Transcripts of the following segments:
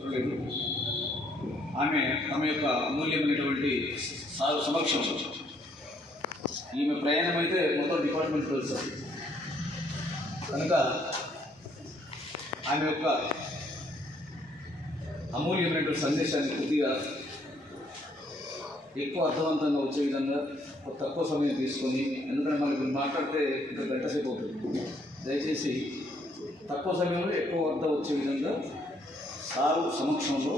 ఆమె ఆమె తమ యొక్క అమూల్యమైనటువంటి సారు సమక్షం. ఈమె ప్రయాణం అయితే మొత్తం డిపార్ట్మెంట్ తెలుసు. కనుక ఆమె యొక్క అమూల్యమైనటువంటి సందేశాన్ని కొద్దిగా ఎక్కువ అర్థవంతంగా వచ్చే విధంగా తక్కువ సమయం తీసుకొని ఎందుకంటే మనకి మాట్లాడితే ఇంకా గంట సేపు అవుతుంది. దయచేసి తక్కువ సమయంలో ఎక్కువ అర్థం వచ్చే విధంగా సారు సమక్షంలో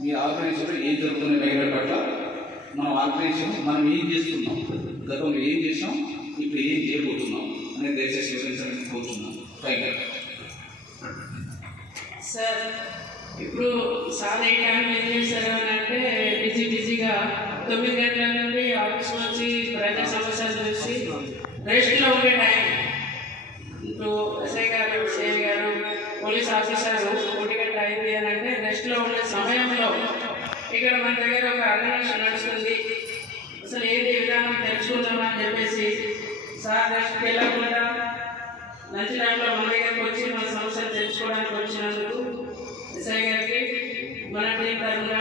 మీ ఆర్గనైజేషన్లో ఏం జరుగుతుంది మహిళల పట్ల మనం ఆర్గనైజేషన్ మనం ఏం చేస్తున్నాం? గతంలో ఏం చేసాం ఇప్పుడు ఏం చేయబోతున్నాం? అనేది దయచేసి వివరించాలని కోరుతున్నాం థ్యాంక్ యూ సార్ ఇప్పుడు సార్ ఏ టైం ఏం చేశారు అని అంటే బిజీ బిజీగా తొమ్మిది గంటల నుండి ఆఫీస్ వచ్చి ప్రజా సమస్యలు చూసి రెస్ట్లో ఉండే టైం ఇప్పుడు ఎస్ఐ గారు సిఐ గారు పోలీస్ ఆఫీసర్ ఒకటి గంట అయింది అని ఉన్న సమయంలో ఇక్కడ మన దగ్గర ఒక ఆర్గనైజేషన్ నడుస్తుంది. అసలు ఏది విధానం తెలుసుకుందామా అని చెప్పేసి సార్ రెస్ట్కి వెళ్ళకుండా లంచ్ టైంలో మన దగ్గరకు వచ్చి మన సమస్యలు తెలుసుకోవడానికి వచ్చినందుకు ఎస్ఐ గారికి మన టీం తరఫున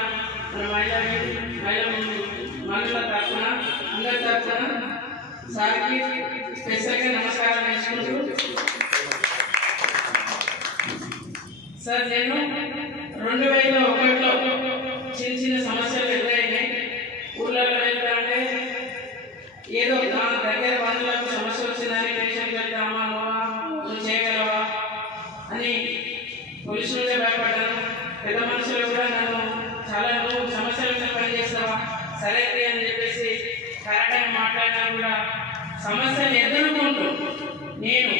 మన మహిళా మహిళ మహిళల తరఫున అందరి తరఫున సార్కి స్పెషల్గా నమస్కారం చేసుకుంటూ సార్ నేను రెండు వేల ఒకటిలో చిన్న చిన్న సమస్యలు ఎదురైనాయి. ఊళ్ళలో వెళ్తాంటే ఏదో నా దగ్గర బంధువులకు సమస్య వచ్చిందని టెన్షన్ వెళ్తామా నువ్వు చేయగలవా అని పోలీసు నుండే భయపడ్డాను. పెద్ద మనుషులు కూడా నన్ను చాలా నువ్వు సమస్యల మీద పని చేస్తావా? సరే అని చెప్పేసి కరెక్ట్గా మాట్లాడినా కూడా సమస్యలు ఎదుర్కొంటూ నేను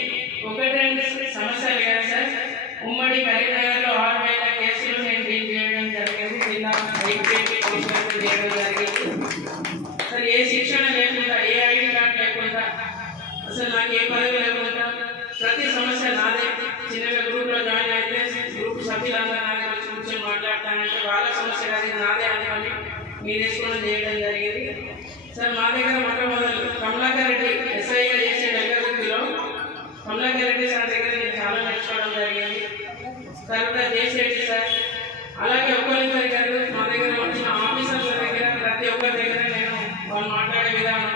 ఒకటి రెండు సమస్యలు కదా సార్. ఉమ్మడి కరీంనగర్లో ఆరు వేల కేసులు నేను డీల్ చేయడం జరిగింది. జిల్లా ఐపీఎస్సీ కమిషనర్ చేయడం జరిగింది. అసలు ఏ శిక్షణ లేకుండా ఏ ఐడి కార్డు లేకుండా అసలు నాకు ఏ పదవి లేకుండా ప్రతి సమస్య నాదే. చిన్నగా గ్రూప్లో జాయిన్ అయితే గ్రూప్ సభ్యులందరూ నా దగ్గర వచ్చి కూర్చొని మాట్లాడతానంటే వాళ్ళ సమస్య కాదు నాదే అనేవాళ్ళు మీరేసుకొని చేయడం జరిగింది. సార్ మా దగ్గర మొట్టమొదలు కమలాకర్ రెడ్డి కమలాకర్ రెడ్డి సార్ దగ్గర నేను చాలా నేర్చుకోవడం జరిగింది. తర్వాత జయశెట్టి సార్. అలాగే ఒక్కరిద్దరి గారు మా దగ్గర వచ్చిన ఆఫీసర్ల దగ్గర ప్రతి ఒక్కరి దగ్గర నేను వాళ్ళు మాట్లాడే విధానం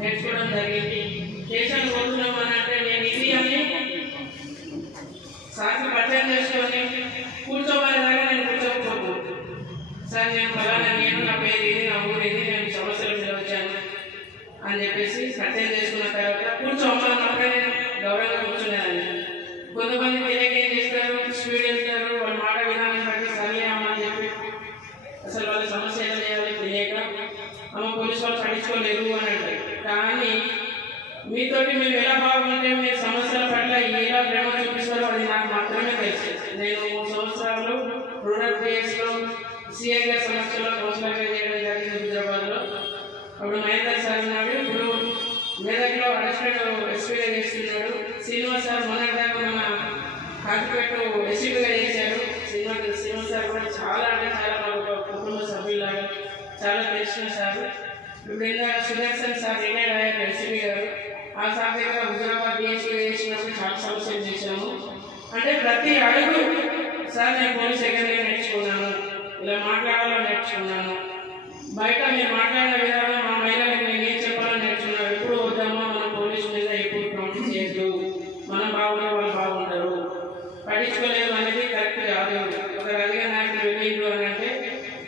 నేర్చుకోవడం జరిగింది. స్టేషన్ పోతున్నాం అని అంటే నేను ఇది అని సార్కి పరిచయం చేసుకొని కూర్చోవాలేదాకా నేను కూర్చోకపోతున్నాను సార్ నేను ఫలానా నేను నా పేరు ఇది నా ఊరు ఇది నేను సమస్యలు వచ్చాను అని చెప్పేసి పరిచయం చేసుకున్న తర్వాత కూర్చోమన్నప్పుడే నేను గౌరవంగా కూర్చునేదాన్ని కొంతమంది తెలియక ఏం చేస్తారు? స్పీడ్ వెళ్తారు. వాళ్ళ మాట విధానం బట్టి సర్లే అమ్మ చెప్పి అసలు వాళ్ళ సమస్య ఎలా చేయాలి తెలియక అమ్మ పోలీసు వాళ్ళు చడించుకోలేదు అని అంటారు. కానీ మీతోటి మేము ఎలా బాగుంటే మీ సమస్యల పట్ల ఎలా ప్రేమ చూపిస్తారో అది నాకు మాత్రమే తెలుసు. నేను మూడు సంవత్సరాలు రూరల్ ప్లేయర్స్లో సిఐ గారి సమస్యలో కౌన్సిలర్గా చేయడం జరిగింది హైదరాబాద్లో. అప్పుడు మహేందర్ సార్ ఉన్నాడు. ఇప్పుడు మెదక్లో ఎస్పీగా చేస్తున్నాడు శ్రీనివాస్ సార్ మొన్నటిదాకా మన కాకిపెట్టు ఎస్పీగా చేశారు. శ్రీనివాస్ శ్రీనివాస్ సార్ కూడా చాలా అంటే చాలా మన కుటుంబ సభ్యులాగా చాలా తెలిసిన సార్. ఇప్పుడు సుదర్శన్ సార్ రిటైర్ అయ్యారు ఎస్పీ గారు. ఆ సార్ దగ్గర హుజరాబాద్ డిఎస్పీ చేసినప్పుడు చాలా సమస్యలు చేశాము. అంటే ప్రతి అడుగు సార్ నేను పోలీస్ దగ్గర నేర్చుకున్నాను. ఇలా మాట్లాడాలో నేర్చుకున్నాను. బయట మీరు మాట్లాడిన విధానం మా మహిళలకు నేను ఏం చెప్పాలో నేర్చుకున్నాను ఎప్పుడు వద్దామా మనం పోలీసు మీద ఎప్పుడు ప్రామిస్ చేయొద్దు మనం బాగుంటే వాళ్ళు బాగుంటారు పట్టించుకోలేదు అనేది కరెక్ట్ కాదు ఒక రవిగా నాయకులు వెళ్ళిండ్రు అని అంటే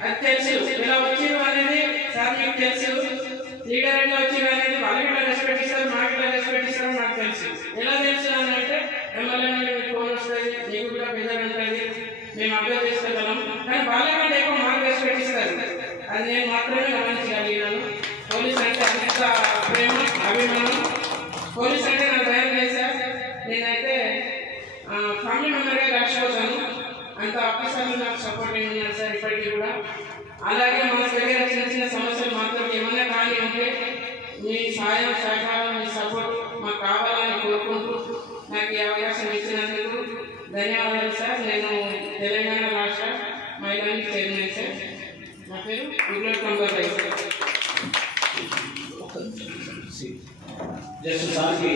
అది తెలుసు. ఇలా వచ్చిండ్రు అనేది సార్ మీకు తెలుసు. లీడర్ ఎట్లా వచ్చిండ్రు అనేది వాళ్ళకి ఎట్లా రెస్పెక్ట్ ఇస్తారు మాకు ఎట్లా రెస్పెక్ట్ ఇస్తారో నాకు తెలుసు. ఎలా తెలుసు అని అంటే ఎమ్మెల్యే మీకు ఫోన్ వస్తుంది నీకు కూడా ప్రెజర్ ఉంటుంది. మేము అప్లై చేసుకోగలం. కానీ వాళ్ళకంటే ఎక్కువ మాకు రెస్పెక్ట్ ఇస్తారు అది నేను మాత్రమే గమనించగలిగినాను పోలీస్ అంటే అంత ప్రేమ అభిమానం. పోలీస్ అంత ఆఫీసర్లు నాకు సపోర్టింగ్ ఉన్నారు సార్ ఇప్పటికీ కూడా. అలాగే మా దగ్గర చిన్న చిన్న సమస్యలు మాత్రం ఏమైనా కానీ ఉంటే మీ సాయం సహకారం మీ సపోర్ట్ మాకు కావాలని కోరుకుంటూ నాకు ఈ అవకాశం ఇచ్చినందుకు ధన్యవాదాలు సార్. నేను తెలంగాణ రాష్ట్ర మహిళా చైర్మన్ సార్. నా పేరు విగ్లట్ కొండరాయ్ సార్. జస్ట్ సార్కి